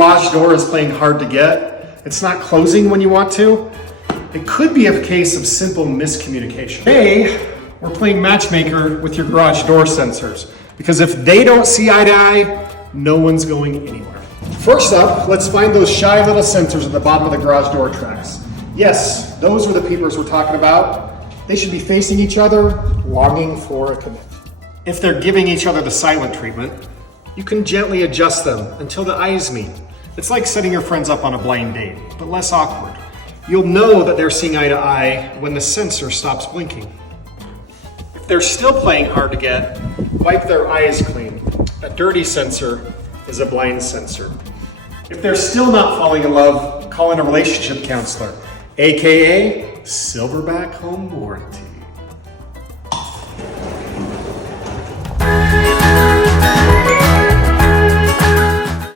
garage door is playing hard to get, it's not closing when you want to, it could be a case of simple miscommunication. Today, we're playing matchmaker with your garage door sensors, because if they don't see eye to eye, no one's going anywhere. First up, let's find those shy little sensors at the bottom of the garage door tracks. Yes, those are the peepers we're talking about. They should be facing each other, longing for a commit. If they're giving each other the silent treatment, you can gently adjust them until the eyes meet. It's like setting your friends up on a blind date, but less awkward. You'll know that they're seeing eye to eye when the sensor stops blinking. If they're still playing hard to get, wipe their eyes clean. A dirty sensor is a blind sensor. If they're still not falling in love, call in a relationship counselor, AKA SilverBack Home Warranty.